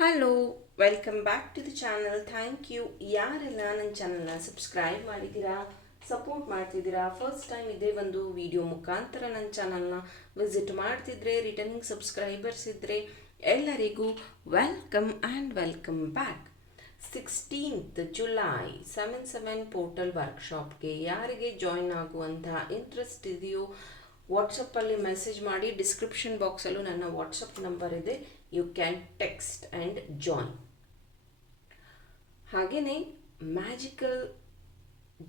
Welcome back to the channel thank you ಯಾರೆಲ್ಲ ನನ್ನ ಚಾನಲ್ನ ಸಬ್ಸ್ಕ್ರೈಬ್ ಮಾಡಿದ್ದೀರಾ ಸಪೋರ್ಟ್ ಮಾಡ್ತಿದ್ದೀರಾ ಫಸ್ಟ್ ಟೈಮ್ ಇದೇ ಒಂದು ವಿಡಿಯೋ ಮುಖಾಂತರ ನನ್ನ ಚಾನಲ್ನ ವಿಸಿಟ್ ಮಾಡ್ತಿದ್ರೆ ರಿಟರ್ನಿಂಗ್ ಸಬ್ಸ್ಕ್ರೈಬರ್ಸ್ ಇದ್ದರೆ ಎಲ್ಲರಿಗೂ welcome and welcome back sixteenth July seven seven portal ವರ್ಕ್ಶಾಪ್ಗೆ ಯಾರಿಗೆ ಜಾಯಿನ್ ಆಗುವಂತಹ ಇಂಟ್ರೆಸ್ಟ್ ಇದೆಯೋ ವಾಟ್ಸಪ್ಪಲ್ಲಿ ಮೆಸೇಜ್ ಮಾಡಿ ಡಿಸ್ಕ್ರಿಪ್ಷನ್ ಬಾಕ್ಸಲ್ಲೂ ನನ್ನ ವಾಟ್ಸಪ್ ನಂಬರ್ ಇದೆ. You can text and join ಹಾಗೆಯೇ ಮ್ಯಾಜಿಕಲ್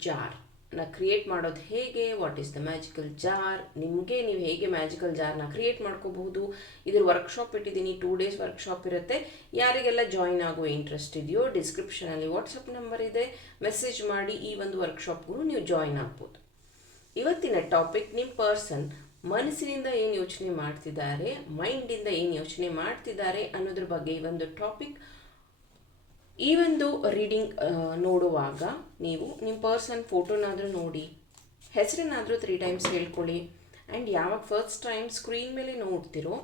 ಜಾರ್ನ ಕ್ರಿಯೇಟ್ ಮಾಡೋದು ಹೇಗೆ? What is the magical jar ನಿಮಗೆ ನೀವು ಹೇಗೆ ಮ್ಯಾಜಿಕಲ್ ಜಾರ್ನ ಕ್ರಿಯೇಟ್ ಮಾಡ್ಕೋಬಹುದು? ಇದ್ರ ವರ್ಕ್ಶಾಪ್ ಇಟ್ಟಿದ್ದೀನಿ. ಟೂ ಡೇಸ್ ವರ್ಕ್ಶಾಪ್ ಇರುತ್ತೆ. ಯಾರಿಗೆಲ್ಲ ಜಾಯಿನ್ ಆಗುವ ಇಂಟ್ರೆಸ್ಟ್ ಇದೆಯೋ ಡಿಸ್ಕ್ರಿಪ್ಷನಲ್ಲಿ ವಾಟ್ಸಪ್ ನಂಬರ್ ಇದೆ. ಮೆಸೇಜ್ ಮಾಡಿ ಈ ಒಂದು ವರ್ಕ್ಶಾಪ್ಗೂ ನೀವು ಜಾಯಿನ್ ಆಗ್ಬೋದು. ಇವತ್ತಿನ ಟಾಪಿಕ್ ನಿಮ್ಮ ಪರ್ಸನ್ ಮನಸ್ಸಿನಿಂದ ಏನು ಯೋಚನೆ ಮಾಡ್ತಿದ್ದಾರೆ ಮೈಂಡಿಂದ ಏನು ಯೋಚನೆ ಮಾಡ್ತಿದ್ದಾರೆ ಅನ್ನೋದ್ರ ಬಗ್ಗೆ ಈ ಒಂದು ಟಾಪಿಕ್ ಈ ಒಂದು ರೀಡಿಂಗ್ ನೋಡುವಾಗ ನೀವು ನಿಮ್ಮ ಪರ್ಸನ್ ಫೋಟೋನಾದರೂ ನೋಡಿ, ಹೆಸರನ್ನಾದರೂ ತ್ರೀ ಟೈಮ್ಸ್ ಹೇಳ್ಕೊಳ್ಳಿ. ಆ್ಯಂಡ್ ಯಾವಾಗ ಫಸ್ಟ್ ಟೈಮ್ ಸ್ಕ್ರೀನ್ ಮೇಲೆ ನೋಡ್ತಿರೋ,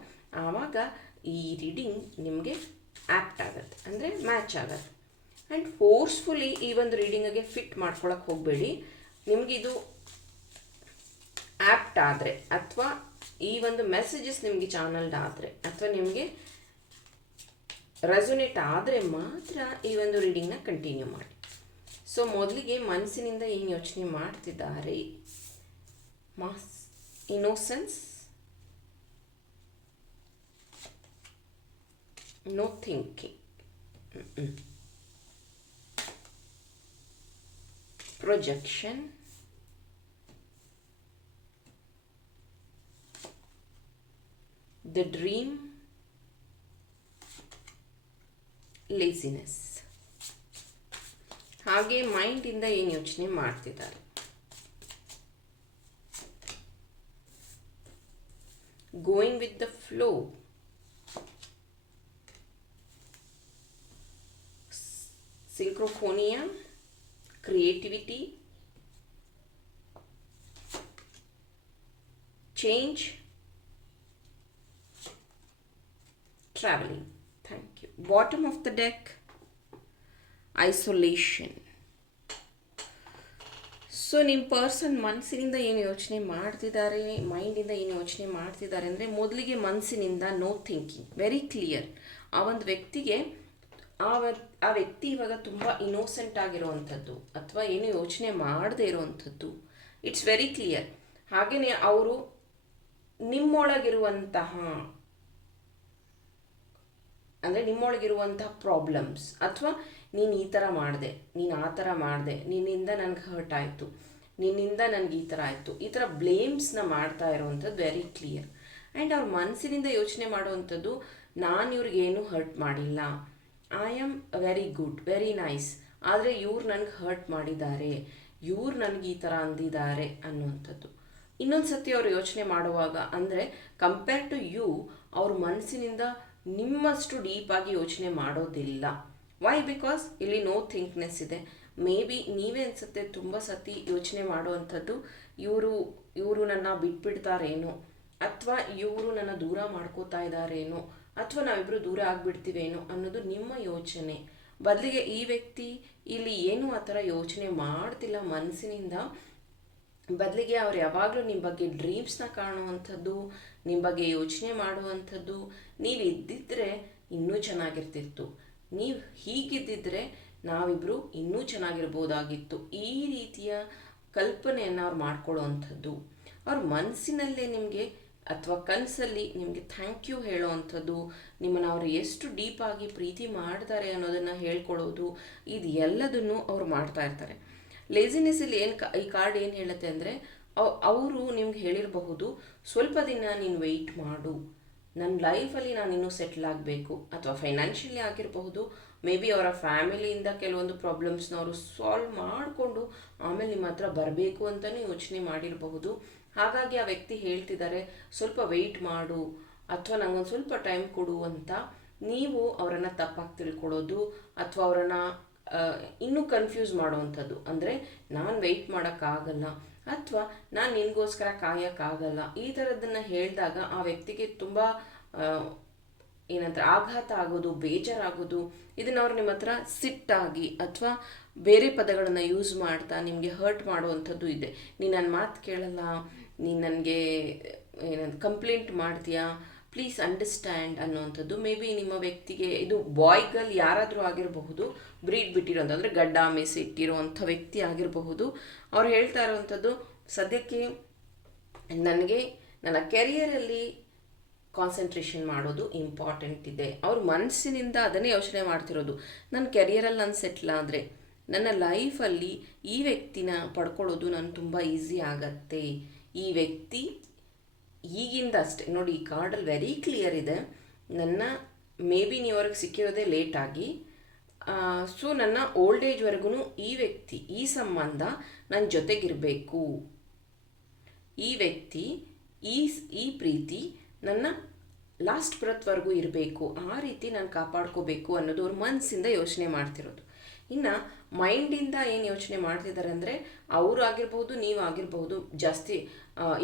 ಆವಾಗ ಈ ರೀಡಿಂಗ್ ನಿಮಗೆ ಆ್ಯಪ್ಟ್ ಆಗುತ್ತೆ. ಅಂದರೆ ಮ್ಯಾಚ್ ಆಗುತ್ತೆ. ಆ್ಯಂಡ್ ಫೋರ್ಸ್ಫುಲಿ ಈ ಒಂದು ರೀಡಿಂಗಿಗೆ ಫಿಟ್ ಮಾಡ್ಕೊಳಕ್ಕೆ ಹೋಗಬೇಡಿ. ನಿಮಗಿದು ಆ್ಯಪ್ಟ್ ಆದರೆ, ಅಥವಾ ಈ ಒಂದು ಮೆಸೇಜಸ್ ನಿಮಗೆ ಚಾನಲ್ಡ್ ಆದರೆ, ಅಥವಾ ನಿಮಗೆ ರೆಸೊನೇಟ್ ಆದರೆ ಮಾತ್ರ ಈ ಒಂದು ರೀಡಿಂಗ್ನ ಕಂಟಿನ್ಯೂ ಮಾಡಿ. ಸೊ ಮೊದಲಿಗೆ ಮನಸ್ಸಿನಿಂದ ಏನು ಯೋಚನೆ ಮಾಡ್ತಿದ್ದಾರೆ? Mass innocence no thinking projection the dream laziness ಹಾಗೆ ಮೈಂಡಿಂದ ಏನು ಯೋಚನೆ ಮಾಡ್ತಿದ್ದಾರೆ? Going with the flow ಸಿಂಕ್ರೋಫೋನಿಯಾ creativity change traveling. Thank you. Bottom of the deck, isolation. So ನಿಮ್ಮ ಪರ್ಸನ್ ಮನಸ್ಸಿನಿಂದ ಏನು ಯೋಚನೆ ಮಾಡ್ತಿದ್ದಾರೆ ಮೈಂಡಿಂದ ಏನು ಯೋಚನೆ ಮಾಡ್ತಿದ್ದಾರೆ ಅಂದರೆ ಮೊದಲಿಗೆ ಮನಸ್ಸಿನಿಂದ ನೋ ಥಿಂಕಿಂಗ್ ವೆರಿ ಕ್ಲಿಯರ್ ಆ ಒಂದು ವ್ಯಕ್ತಿಗೆ ಆ ಆ ವ್ಯಕ್ತಿ ಇವಾಗ ತುಂಬ ಇನೋಸೆಂಟ್ ಆಗಿರೋವಂಥದ್ದು ಅಥವಾ ಏನು ಯೋಚನೆ ಮಾಡದೇ ಇರೋವಂಥದ್ದು ಇಟ್ಸ್ ವೆರಿ ಕ್ಲಿಯರ್ ಹಾಗೆಯೇ ಅವರು ನಿಮ್ಮೊಳಗಿರುವಂತಹ ಅಂದರೆ ನಿಮ್ಮೊಳಗಿರುವಂತಹ ಪ್ರಾಬ್ಲಮ್ಸ್ ಅಥವಾ ನೀನು ಈ ಥರ ಮಾಡಿದೆ, ನೀನು ಆ ಥರ ಮಾಡಿದೆ, ನಿನ್ನಿಂದ ನನಗೆ ಹರ್ಟ್ ಆಯಿತು, ನಿನ್ನಿಂದ ನನಗೆ ಈ ಥರ ಆಯಿತು. ಈ ಥರ ಬ್ಲೇಮ್ಸ್ನ ಮಾಡ್ತಾ ಇರೋವಂಥದ್ದು ವೆರಿ ಕ್ಲಿಯರ್ ಆ್ಯಂಡ್ ಅವ್ರ ಮನಸ್ಸಿನಿಂದ ಯೋಚನೆ ಮಾಡುವಂಥದ್ದು, ನಾನು ಇವ್ರಿಗೇನು ಹರ್ಟ್ ಮಾಡಿಲ್ಲ. I am very good very nice ಆದರೆ ಇವ್ರು ನನಗೆ ಹರ್ಟ್ ಮಾಡಿದ್ದಾರೆ, ಇವ್ರು ನನಗೆ ಈ ಥರ ಅಂದಿದ್ದಾರೆ ಅನ್ನುವಂಥದ್ದು. ಇನ್ನೊಂದು ಸತಿ ಅವರು ಯೋಚನೆ ಮಾಡುವಾಗ ಅಂದರೆ ಕಂಪೇರ್ ಟು ಯು ಅವ್ರ ಮನಸ್ಸಿನಿಂದ ನಿಮ್ಮಷ್ಟು ಡೀಪಾಗಿ ಯೋಚನೆ ಮಾಡೋದಿಲ್ಲ. ವೈ ಬಿಕಾಸ್ ಇಲ್ಲಿ ನೋ ಥಿಂಕ್ನೆಸ್ ಇದೆ. ಮೇ ಬಿ ನೀವೇ ಅನಿಸುತ್ತೆ ತುಂಬ ಸತಿ ಯೋಚನೆ ಮಾಡುವಂಥದ್ದು, ಇವರು ಇವರು ನನ್ನ ಬಿಟ್ಬಿಡ್ತಾರೇನೋ, ಅಥವಾ ಇವರು ನನ್ನ ದೂರ ಮಾಡ್ಕೋತಾ ಇದ್ದಾರೇನೋ, ಅಥವಾ ನಾವಿಬ್ಬರು ದೂರ ಆಗಿಬಿಡ್ತೀವೇನೋ ಅನ್ನೋದು ನಿಮ್ಮ ಯೋಚನೆ. ಬದಲಿಗೆ ಈ ವ್ಯಕ್ತಿ ಇಲ್ಲಿ ಏನು ಆ ಥರ ಯೋಚನೆ ಮಾಡ್ತಿಲ್ಲ ಮನಸ್ಸಿನಿಂದ, ಬದಲಿಗೆ ಅವ್ರು ಯಾವಾಗಲೂ ನಿಮ್ಮ ಬಗ್ಗೆ ಡ್ರೀಮ್ಸ್ನ ಕಾಣುವಂಥದ್ದು ನಿಮ್ಮ ಬಗ್ಗೆ ಯೋಚನೆ ಮಾಡುವಂಥದ್ದು ನೀವು ಇದ್ದಿದ್ರೆ ಇನ್ನೂ ಚೆನ್ನಾಗಿರ್ತಿತ್ತು. ನೀವು ಹೀಗಿದ್ದಿದ್ರೆ ನಾವಿಬ್ಬರು ಇನ್ನೂ ಚೆನ್ನಾಗಿರ್ಬೋದಾಗಿತ್ತು. ಈ ರೀತಿಯ ಕಲ್ಪನೆಯನ್ನು ಅವ್ರು ಮಾಡ್ಕೊಳ್ಳೋವಂಥದ್ದು. ಅವ್ರ ಮನಸ್ಸಿನಲ್ಲೇ ನಿಮಗೆ ಅಥವಾ ಕನಸಲ್ಲಿ ನಿಮಗೆ ಥ್ಯಾಂಕ್ ಯು ಹೇಳೋವಂಥದ್ದು, ನಿಮ್ಮನ್ನು ಅವರು ಎಷ್ಟು ಡೀಪಾಗಿ ಪ್ರೀತಿ ಮಾಡ್ತಾರೆ ಅನ್ನೋದನ್ನು ಹೇಳ್ಕೊಳ್ಳೋದು, ಇದು ಎಲ್ಲದನ್ನು ಅವ್ರು ಮಾಡ್ತಾ ಇರ್ತಾರೆ. ಲೇಸಿನೆಸ್ಸಲ್ಲಿ ಏನು ಈ ಕಾರ್ಡ್ ಏನು ಹೇಳುತ್ತೆ ಅಂದರೆ ಅವರು ನಿಮ್ಗೆ ಹೇಳಿರಬಹುದು, ಸ್ವಲ್ಪ ದಿನ ನೀನು ವೆಯ್ಟ್ ಮಾಡು. ನನ್ನ ಲೈಫಲ್ಲಿ ನಾನು ಇನ್ನೂ ಸೆಟ್ಲ್ ಆಗಬೇಕು ಅಥವಾ ಫೈನಾನ್ಷಿಯಲಿ ಆಗಿರಬಹುದು, ಮೇ ಬಿ ಅವರ ಫ್ಯಾಮಿಲಿಯಿಂದ ಕೆಲವೊಂದು ಪ್ರಾಬ್ಲಮ್ಸ್ನ ಅವರು ಸಾಲ್ವ್ ಮಾಡಿಕೊಂಡು ಆಮೇಲೆ ನಿಮ್ಮ ಹತ್ರ ಬರಬೇಕು ಅಂತಲೇ ಯೋಚನೆ ಮಾಡಿರಬಹುದು. ಹಾಗಾಗಿ ಆ ವ್ಯಕ್ತಿ ಹೇಳ್ತಿದ್ದಾರೆ, ಸ್ವಲ್ಪ ವೆಯ್ಟ್ ಮಾಡು ಅಥವಾ ನಂಗೊಂದು ಸ್ವಲ್ಪ ಟೈಮ್ ಕೊಡು ಅಂತ. ನೀವು ಅವರನ್ನು ತಪ್ಪಾಗಿ ತಿಳ್ಕೊಳ್ಳೋದು ಅಥವಾ ಅವರನ್ನು ಇನ್ನೂ ಕನ್ಫ್ಯೂಸ್ ಮಾಡೋವಂಥದ್ದು. ಅಂದರೆ ನಾನು ವೆಯ್ಟ್ ಮಾಡೋಕ್ಕಾಗಲ್ಲ. ಅಥವಾ ನಾನು ನಿನಗೋಸ್ಕರ ಕಾಯೋಕ್ಕಾಗಲ್ಲ. ಈ ಥರದನ್ನು ಹೇಳಿದಾಗ ಆ ವ್ಯಕ್ತಿಗೆ ತುಂಬ ಏನಂತಾರೆ, ಆಘಾತ ಆಗೋದು, ಬೇಜಾರಾಗೋದು ಇದನ್ನು ಅವ್ರು ನಿಮ್ಮ ಹತ್ರ ಸಿಟ್ಟಾಗಿ ಅಥವಾ ಬೇರೆ ಪದಗಳನ್ನು ಯೂಸ್ ಮಾಡ್ತಾ ನಿಮಗೆ ಹರ್ಟ್ ಮಾಡುವಂಥದ್ದು ಇದೆ. ನೀನು ನನ್ನ ಮಾತು ಕೇಳಲ್ಲ, ನೀನು ನನಗೆ ಏನಂತ ಕಂಪ್ಲೇಂಟ್ ಮಾಡ್ತೀಯಾ ಪ್ಲೀಸ್ ಅಂಡರ್ಸ್ಟ್ಯಾಂಡ್ ಅನ್ನುವಂಥದ್ದು. ಮೇ ಬಿ ನಿಮ್ಮ ವ್ಯಕ್ತಿಗೆ ಇದು ಬಾಯ್ ಗರ್ಲ್ ಯಾರಾದರೂ ಆಗಿರಬಹುದು ಬ್ರೀಡ್ ಬಿಟ್ಟಿರೋಂಥ ಅಂದರೆ ಗಡ್ಡ ವ್ಯಕ್ತಿ ಆಗಿರಬಹುದು, ಅವ್ರು ಹೇಳ್ತಾ ಇರುವಂಥದ್ದು, ಸದ್ಯಕ್ಕೆ ನನಗೆ, ನನ್ನ ಕೆರಿಯರಲ್ಲಿ ಕಾನ್ಸಂಟ್ರೇಷನ್ ಮಾಡೋದು ಇಂಪಾರ್ಟೆಂಟ್ ಇದೆ. ಅವ್ರ ಮನಸ್ಸಿನಿಂದ ಅದನ್ನೇ ಯೋಚನೆ ಮಾಡ್ತಿರೋದು. ನನ್ನ ಕೆರಿಯರಲ್ಲಿ ನಾನು ಸೆಟ್ಲ್ ಆದರೆ, ನನ್ನ ಲೈಫಲ್ಲಿ ಈ ವ್ಯಕ್ತಿನ ಪಡ್ಕೊಳ್ಳೋದು ನಾನು ತುಂಬ ಈಸಿ ಆಗತ್ತೆ. ಈ ವ್ಯಕ್ತಿ ಈಗಿಂದ ಅಷ್ಟೇ. ನೋಡಿ, ಈ ಕಾರ್ಡಲ್ಲಿ ವೆರಿ ಕ್ಲಿಯರ್ ಇದೆ. ನನ್ನ ಮೇ ಬಿ ನೀವು ಅವ್ರಿಗೆ ಸಿಕ್ಕಿರೋದೇ ಲೇಟಾಗಿ ಸೊ ನನ್ನ ಓಲ್ಡ್ ಏಜ್ವರೆಗೂ ಈ ವ್ಯಕ್ತಿ, ಈ ಸಂಬಂಧ ನನ್ನ ಜೊತೆಗಿರಬೇಕು. ಈ ವ್ಯಕ್ತಿ, ಈ ಈ ಪ್ರೀತಿ ನನ್ನ ಲಾಸ್ಟ್ ಬ್ರತ್ವರೆಗೂ ಇರಬೇಕು. ಆ ರೀತಿ ನಾನು ಕಾಪಾಡ್ಕೋಬೇಕು ಅನ್ನೋದು ಅವ್ರ ಮನಸ್ಸಿಂದ ಯೋಚನೆ ಮಾಡ್ತಿರೋದು. ಇನ್ನು ಮೈಂಡಿಂದ ಏನು ಯೋಚನೆ ಮಾಡ್ತಿದ್ದಾರೆ ಅಂದರೆ ಅವರು ಆಗಿರ್ಬೋದು ನೀವು ಆಗಿರ್ಬೋದು ಜಾಸ್ತಿ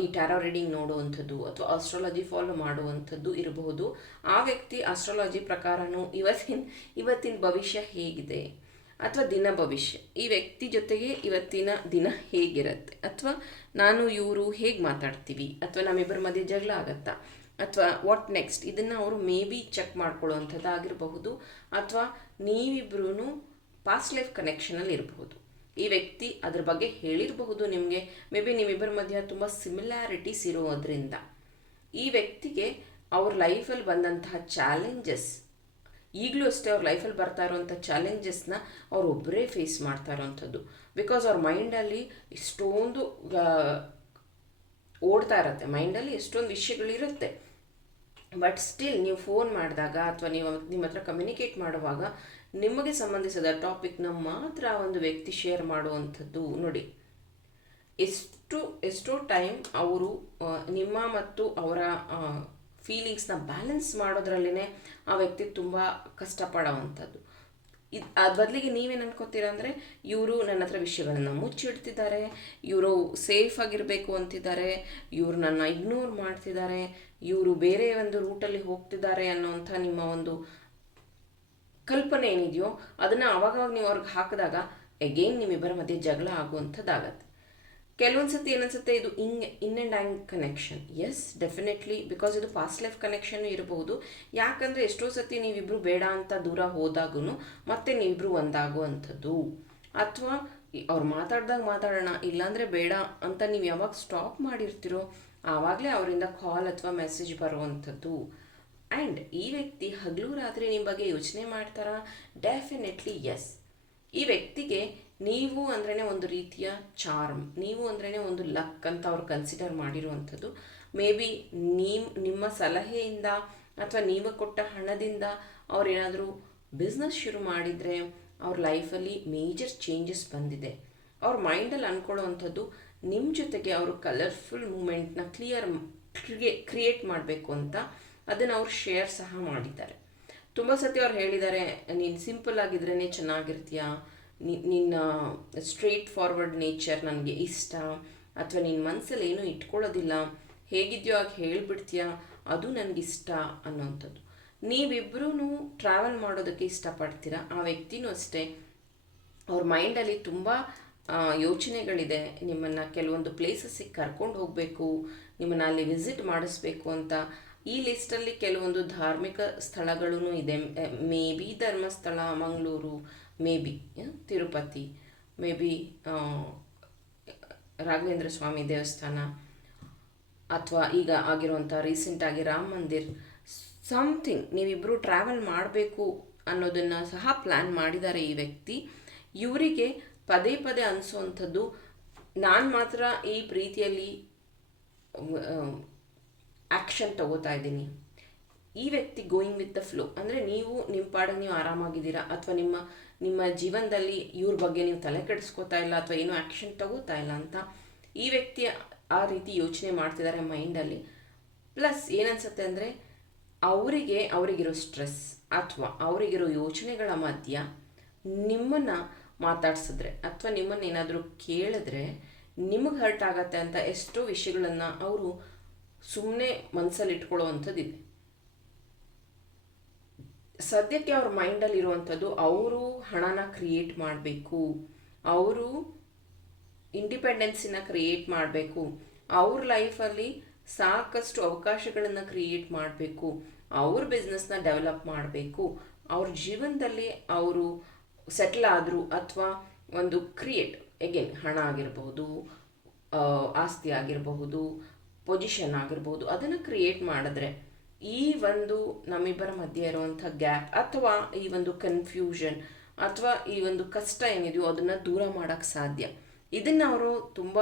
ಈ ಟ್ಯಾರೋ ರೀಡಿಂಗ್ ನೋಡುವಂಥದ್ದು ಅಥವಾ ಆಸ್ಟ್ರಾಲಜಿ ಫಾಲೋ ಮಾಡುವಂಥದ್ದು ಇರಬಹುದು. ಆ ವ್ಯಕ್ತಿ ಆಸ್ಟ್ರಾಲಜಿ ಪ್ರಕಾರನೂ ಇವತ್ತಿನ ಇವತ್ತಿನ ಭವಿಷ್ಯ ಹೇಗಿದೆ ಅಥವಾ ದಿನ ಭವಿಷ್ಯ. ಈ ವ್ಯಕ್ತಿ ಜೊತೆಗೆ ಇವತ್ತಿನ ದಿನ ಹೇಗಿರುತ್ತೆ? ಅಥವಾ ನಾನು, ಇವರು ಹೇಗೆ ಮಾತಾಡ್ತೀವಿ? ಅಥವಾ ನಮ್ಮಿಬ್ಬರ ಮಧ್ಯೆ ಜಗಳ ಆಗತ್ತಾ? ಅಥವಾ ವಾಟ್ ನೆಕ್ಸ್ಟ್ ಇದನ್ನು ಅವರು ಮೇ ಬಿ ಚೆಕ್ ಮಾಡ್ಕೊಳ್ಳುವಂಥದ್ದಾಗಿರಬಹುದು. ಅಥವಾ ನೀವಿಬ್ರೂ ಪಾಸ್ಟ್ ಲೈಫ್ ಕನೆಕ್ಷನಲ್ಲಿ ಇರಬಹುದು ಈ ವ್ಯಕ್ತಿ ಅದ್ರ ಬಗ್ಗೆ ಹೇಳಿರಬಹುದು ನಿಮಗೆ. ಮೇ ಬಿ ನಿಮ್ಮಿಬ್ಬರ ಮಧ್ಯ ತುಂಬ ಸಿಮಿಲ್ಯಾರಿಟೀಸ್ ಇರೋದ್ರಿಂದ. ಈ ವ್ಯಕ್ತಿಗೆ ಅವ್ರ ಲೈಫಲ್ಲಿ ಬಂದಂತಹ ಚಾಲೆಂಜಸ್ ಈಗಲೂ ಅಷ್ಟೇ ಅವ್ರ ಲೈಫಲ್ಲಿ ಬರ್ತಾ ಇರೋವಂಥ ಚಾಲೆಂಜಸ್ನ ಅವರೊಬ್ಬರೇ ಫೇಸ್ ಮಾಡ್ತಾ ಇರೋವಂಥದ್ದು. ಬಿಕಾಸ್ ಅವ್ರ ಮೈಂಡಲ್ಲಿ ಎಷ್ಟೊಂದು ಓಡ್ತಾ ಇರುತ್ತೆ. ಮೈಂಡಲ್ಲಿ ಎಷ್ಟೊಂದು ವಿಷಯಗಳಿರುತ್ತೆ ಬಟ್ ಸ್ಟಿಲ್ ನೀವು ಫೋನ್ ಮಾಡಿದಾಗ ಅಥವಾ ನೀವು ನಿಮ್ಮ ಹತ್ರ ಕಮ್ಯುನಿಕೇಟ್ ಮಾಡುವಾಗ ನಿಮಗೆ ಸಂಬಂಧಿಸಿದ ಟಾಪಿಕ್ನ ಮಾತ್ರ ಒಂದು ವ್ಯಕ್ತಿ ಶೇರ್ ಮಾಡುವಂಥದ್ದು ನೋಡಿ. ಎಷ್ಟು, ಎಷ್ಟೋ ಟೈಮ್ ಅವರು ನಿಮ್ಮ ಮತ್ತು ಅವರ ಫೀಲಿಂಗ್ಸ್ನ ಬ್ಯಾಲೆನ್ಸ್ ಮಾಡೋದ್ರಲ್ಲೇ ಆ ವ್ಯಕ್ತಿ ತುಂಬ ಕಷ್ಟಪಡೋವಂಥದ್ದು. ಇದು ಅದ್ರ ಬದಲಿಗೆ ನೀವೇನು ಅನ್ಕೋತೀರ ಅಂದರೆ, ಇವರು ನನ್ನ ಹತ್ರ ವಿಷಯಗಳನ್ನು ಮುಚ್ಚಿಡ್ತಿದ್ದಾರೆ ಇವರು ಸೇಫ್ ಆಗಿರಬೇಕು ಅಂತಿದ್ದಾರೆ, ಇವರು ನನ್ನ ಇಗ್ನೋರ್ ಮಾಡ್ತಿದ್ದಾರೆ, ಇವರು ಬೇರೆ ಒಂದು ರೂಟಲ್ಲಿ ಹೋಗ್ತಿದ್ದಾರೆ ಅನ್ನೋವಂಥ ನಿಮ್ಮ ಒಂದು ಕಲ್ಪನೆ ಏನಿದೆಯೋ ಅದನ್ನು ಅವಾಗವಾಗ ನೀವು ಅವ್ರಿಗೆ ಹಾಕಿದಾಗ ಎಗೇನ್ ನಿಮ್ಮಿಬ್ಬರ ಮಧ್ಯೆ ಜಗಳ ಆಗುವಂಥದ್ದಾಗತ್ತೆ. ಕೆಲವೊಂದು ಸತಿ ಏನನ್ಸುತ್ತೆ, ಇದು ying yin and yang connection yes definitely because ಇದು ಪಾಸ್ಟ್ ಲೈಫ್ ಕನೆಕ್ಷನ್ ಇರಬಹುದು ಯಾಕಂದರೆ ಎಷ್ಟೋ ಸತಿ ನೀವಿಬ್ಬರು ಬೇಡ ಅಂತ ದೂರ ಹೋದಾಗೂ ಮತ್ತೆ ನೀವಿಬ್ಬರು ಒಂದಾಗುವಂಥದ್ದು. ಅಥವಾ ಅವ್ರು ಮಾತಾಡ್ದಾಗ ಮಾತಾಡೋಣ, ಇಲ್ಲಾಂದರೆ ಬೇಡ ಅಂತ ನೀವು ಯಾವಾಗ ಸ್ಟಾಪ್ ಮಾಡಿರ್ತೀರೋ, ಆವಾಗಲೇ ಅವರಿಂದ ಕಾಲ್ ಅಥವಾ ಮೆಸೇಜ್ ಬರುವಂಥದ್ದು. ಆ್ಯಂಡ್ ಈ ವ್ಯಕ್ತಿ ಹಗಲು ರಾತ್ರಿ ನಿಮ್ಮ ಬಗ್ಗೆ ಯೋಚನೆ ಮಾಡ್ತಾರಾ? ಡೆಫಿನೆಟ್ಲಿ ಎಸ್ ಈ ವ್ಯಕ್ತಿಗೆ ನೀವು ಅಂದ್ರೇ ಒಂದು ರೀತಿಯ ಚಾರ್ಮ್ ನೀವು ಅಂದ್ರೇ ಒಂದು ಲಕ್ ಅಂತ ಅವ್ರು ಕನ್ಸಿಡರ್ ಮಾಡಿರುವಂಥದ್ದು. ಮೇ ಬಿ ನೀವು ನಿಮ್ಮ ಸಲಹೆಯಿಂದ ಅಥವಾ ನೀವು ಕೊಟ್ಟ ಹಣದಿಂದ ಅವ್ರೇನಾದರೂ ಬಿಸ್ನೆಸ್ ಶುರು ಮಾಡಿದರೆ ಅವ್ರ ಲೈಫಲ್ಲಿ ಮೇಜರ್ ಚೇಂಜಸ್ ಬಂದಿದೆ. ಅವ್ರ ಮೈಂಡಲ್ಲಿ ಅಂದ್ಕೊಳ್ಳೋವಂಥದ್ದು ನಿಮ್ಮ ಜೊತೆಗೆ ಅವರು ಕಲರ್ಫುಲ್ ಮೂಮೆಂಟ್ನ ಕ್ಲಿಯರ್ ಕ್ರಿಯೇಟ್ ಮಾಡಬೇಕು ಅಂತ ಅದನ್ನು ಅವ್ರು ಶೇರ್ ಸಹ ಮಾಡಿದ್ದಾರೆ. ತುಂಬ ಸತಿ ಅವ್ರು ಹೇಳಿದ್ದಾರೆ, ನೀನು ಸಿಂಪಲ್ ಆಗಿದ್ರೇ ಚೆನ್ನಾಗಿರ್ತೀಯ? ನಿನ್ನ ಸ್ಟ್ರೇಟ್ ಫಾರ್ವರ್ಡ್ ನೇಚರ್ ನನಗೆ ಇಷ್ಟ. ಅಥವಾ ನಿನ್ನ ಮನಸ್ಸಲ್ಲಿ ಏನೂ ಇಟ್ಕೊಳ್ಳೋದಿಲ್ಲ. ಹೇಗಿದೆಯೋ ಆಗ ಹೇಳಿಬಿಡ್ತೀಯ? ಅದು ನನಗಿಷ್ಟ ಅನ್ನೋವಂಥದ್ದು ನೀವಿಬ್ಬರೂ ಟ್ರಾವೆಲ್ ಮಾಡೋದಕ್ಕೆ ಇಷ್ಟಪಡ್ತೀರಾ? ಆ ವ್ಯಕ್ತಿನೂ ಅಷ್ಟೇ. ಅವ್ರ ಮೈಂಡಲ್ಲಿ ತುಂಬ ಯೋಚನೆಗಳಿದೆ. ನಿಮ್ಮನ್ನು ಕೆಲವೊಂದು ಪ್ಲೇಸಸ್ಸಿಗೆ ಕರ್ಕೊಂಡು ಹೋಗಬೇಕು. ನಿಮ್ಮನ್ನು ಅಲ್ಲಿ ವಿಸಿಟ್ ಮಾಡಿಸ್ಬೇಕು ಅಂತ. ಈ ಲಿಸ್ಟಲ್ಲಿ ಕೆಲವೊಂದು ಧಾರ್ಮಿಕ ಸ್ಥಳಗಳೂ ಇದೆ. Maybe Dharmasthala, Mangaluru, maybe Tirupati, maybe Raghavendra Swami ದೇವಸ್ಥಾನ ಅಥವಾ ಈಗ ಆಗಿರುವಂಥ ರೀಸೆಂಟಾಗಿ ರಾಮ ಮಂದಿರ್. ಸಮಥಿಂಗ್ ನೀವಿಬ್ಬರು ಟ್ರಾವೆಲ್ ಮಾಡಬೇಕು ಅನ್ನೋದನ್ನು ಸಹ ಪ್ಲ್ಯಾನ್ ಮಾಡಿದ್ದಾರೆ ಈ ವ್ಯಕ್ತಿ. ಇವರಿಗೆ ಪದೇ ಪದೇ ಅನಿಸುವಂಥದ್ದು ನಾನು ಮಾತ್ರ ಈ ಪ್ರೀತಿಯಲ್ಲಿ ಆ್ಯಕ್ಷನ್ ತಗೋತಾ ಇದ್ದೀನಿ. ಈ ವ್ಯಕ್ತಿ ಗೋಯಿಂಗ್ ವಿತ್ ದ ಫ್ಲೋ ಅಂದರೆ ನೀವು ನಿಮ್ಮ ಪಾಡಿಗೆ ನೀವು ಆರಾಮಾಗಿದ್ದೀರಾ? ಅಥವಾ ನಿಮ್ಮ ನಿಮ್ಮ ಜೀವನದಲ್ಲಿ ಇವ್ರ ಬಗ್ಗೆ ನೀವು ತಲೆ ಕೆಡಿಸ್ಕೋತಾ ಇಲ್ಲ ಅಥವಾ ಏನೂ ಆ್ಯಕ್ಷನ್ ತಗೋತಾ ಇಲ್ಲ ಅಂತ ಈ ವ್ಯಕ್ತಿ ಆ ರೀತಿ ಯೋಚನೆ ಮಾಡ್ತಿದ್ದಾರೆ ಮೈಂಡಲ್ಲಿ ಪ್ಲಸ್ ಏನನ್ಸುತ್ತೆ ಅಂದರೆ ಅವರಿಗೆ, ಅವರಿಗಿರೋ ಸ್ಟ್ರೆಸ್ ಅಥವಾ ಅವರಿಗಿರೋ ಯೋಚನೆಗಳ ಮಧ್ಯ ನಿಮ್ಮನ್ನು ಮಾತಾಡ್ಸಿದ್ರೆ ಅಥವಾ ನಿಮ್ಮನ್ನು ಏನಾದರೂ ಕೇಳಿದ್ರೆ ನಿಮಗೆ ಹರ್ಟ್ ಆಗತ್ತೆ ಅಂತ ಎಷ್ಟೋ ವಿಷಯಗಳನ್ನು ಅವರು ಸುಮ್ಮನೆ ಮನಸ್ಸಲ್ಲಿ ಇಟ್ಕೊಳ್ಳುವಂಥದ್ದಿದೆ. ಸದ್ಯಕ್ಕೆ ಅವ್ರ ಮೈಂಡಲ್ಲಿ ಇರುವಂಥದ್ದು ಅವರು ಹಣನ ಕ್ರಿಯೇಟ್ ಮಾಡಬೇಕು, ಅವರು ಇಂಡಿಪೆಂಡೆನ್ಸಿನ ಕ್ರಿಯೇಟ್ ಮಾಡಬೇಕು, ಅವ್ರ ಲೈಫಲ್ಲಿ ಸಾಕಷ್ಟು ಅವಕಾಶಗಳನ್ನು ಕ್ರಿಯೇಟ್ ಮಾಡಬೇಕು, ಅವ್ರ ಬಿಸ್ನೆಸ್ನ ಡೆವಲಪ್ ಮಾಡಬೇಕು, ಅವ್ರ ಜೀವನದಲ್ಲಿ ಅವರು ಸೆಟ್ಲ್ ಆದರು ಅಥವಾ ಒಂದು ಕ್ರಿಯೇಟ್ ಎಗೇನ್ ಹಣ ಆಗಿರಬಹುದು ಆಸ್ತಿ ಆಗಿರಬಹುದು ಪೊಸಿಷನ್ ಆಗಿರ್ಬೋದು, ಅದನ್ನು ಕ್ರಿಯೇಟ್ ಮಾಡಿದ್ರೆ ಈ ಒಂದು ನಮ್ಮಿಬ್ಬರ ಮಧ್ಯೆ ಇರುವಂಥ ಗ್ಯಾಪ್ ಅಥವಾ ಈ ಒಂದು ಕನ್ಫ್ಯೂಷನ್ ಅಥವಾ ಈ ಒಂದು ಕಷ್ಟ ಏನಿದೆಯೋ ಅದನ್ನು ದೂರ ಮಾಡೋಕ್ಕೆ ಸಾಧ್ಯ. ಇದನ್ನು ಅವರು ತುಂಬ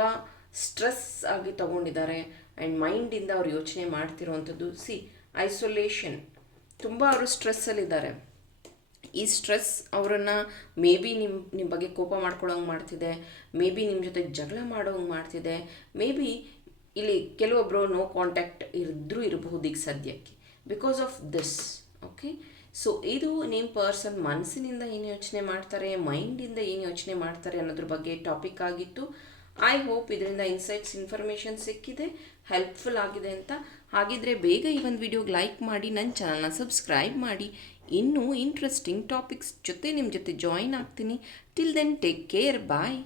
ಸ್ಟ್ರೆಸ್ ಆಗಿ ತಗೊಂಡಿದ್ದಾರೆ ಆ್ಯಂಡ್ ಮೈಂಡಿಂದ ಅವ್ರು ಯೋಚನೆ ಮಾಡ್ತಿರುವಂಥದ್ದು ಸಿ ಐಸೋಲೇಷನ್ ತುಂಬ ಅವರು ಸ್ಟ್ರೆಸ್ಸಲ್ಲಿದ್ದಾರೆ ಈ ಸ್ಟ್ರೆಸ್ ಅವರನ್ನು ಮೇ ಬಿ ನಿಮ್ಮ ನಿಮ್ಮ ಬಗ್ಗೆ ಕೋಪ ಮಾಡ್ಕೊಳ್ಳೋಂಗೆ ಮಾಡ್ತಿದೆ ಮೇ ಬಿ ನಿಮ್ಮ ಜೊತೆ ಜಗಳ ಮಾಡೋಂಗೆ ಮಾಡ್ತಿದೆ ಮೇ ಬಿ ಇಲ್ಲಿ ಕೆಲವೊಬ್ಬರು ನೋ ಕಾಂಟ್ಯಾಕ್ಟ್ ಇದ್ದರೂ ಇರಬಹುದು ಈಗ ಸದ್ಯಕ್ಕೆ. Because of this okay so ಇದು ನಿಮ್ಮ ಪರ್ಸನ್ ಮನಸ್ಸಿನಿಂದ ಏನು ಯೋಚನೆ ಮಾಡ್ತಾರೆ ಮೈಂಡಿಂದ ಏನು ಯೋಚನೆ ಮಾಡ್ತಾರೆ ಅನ್ನೋದ್ರ ಬಗ್ಗೆ ಟಾಪಿಕ್ ಆಗಿತ್ತು. ಐ ಹೋಪ್ ಇದರಿಂದ ಇನ್ಸೈಟ್ಸ್ ಇನ್ಫಾರ್ಮೇಷನ್ ಸಿಕ್ಕಿದೆ ಹೆಲ್ಪ್ಫುಲ್ ಆಗಿದೆ ಅಂತ. ಹಾಗಿದ್ರೆ ಬೇಗ ಈ ಒಂದು ವಿಡಿಯೋಗೆ ಲೈಕ್ ಮಾಡಿ ನನ್ನ ಚಾನಲ್ನ ಸಬ್ಸ್ಕ್ರೈಬ್ ಮಾಡಿ. ಇನ್ನೂ ಇಂಟ್ರೆಸ್ಟಿಂಗ್ ಟಾಪಿಕ್ಸ್ ಜೊತೆ ನಿಮ್ಮ ಜೊತೆ ಜಾಯಿನ್ ಆಗ್ತೀನಿ. Till then take care bye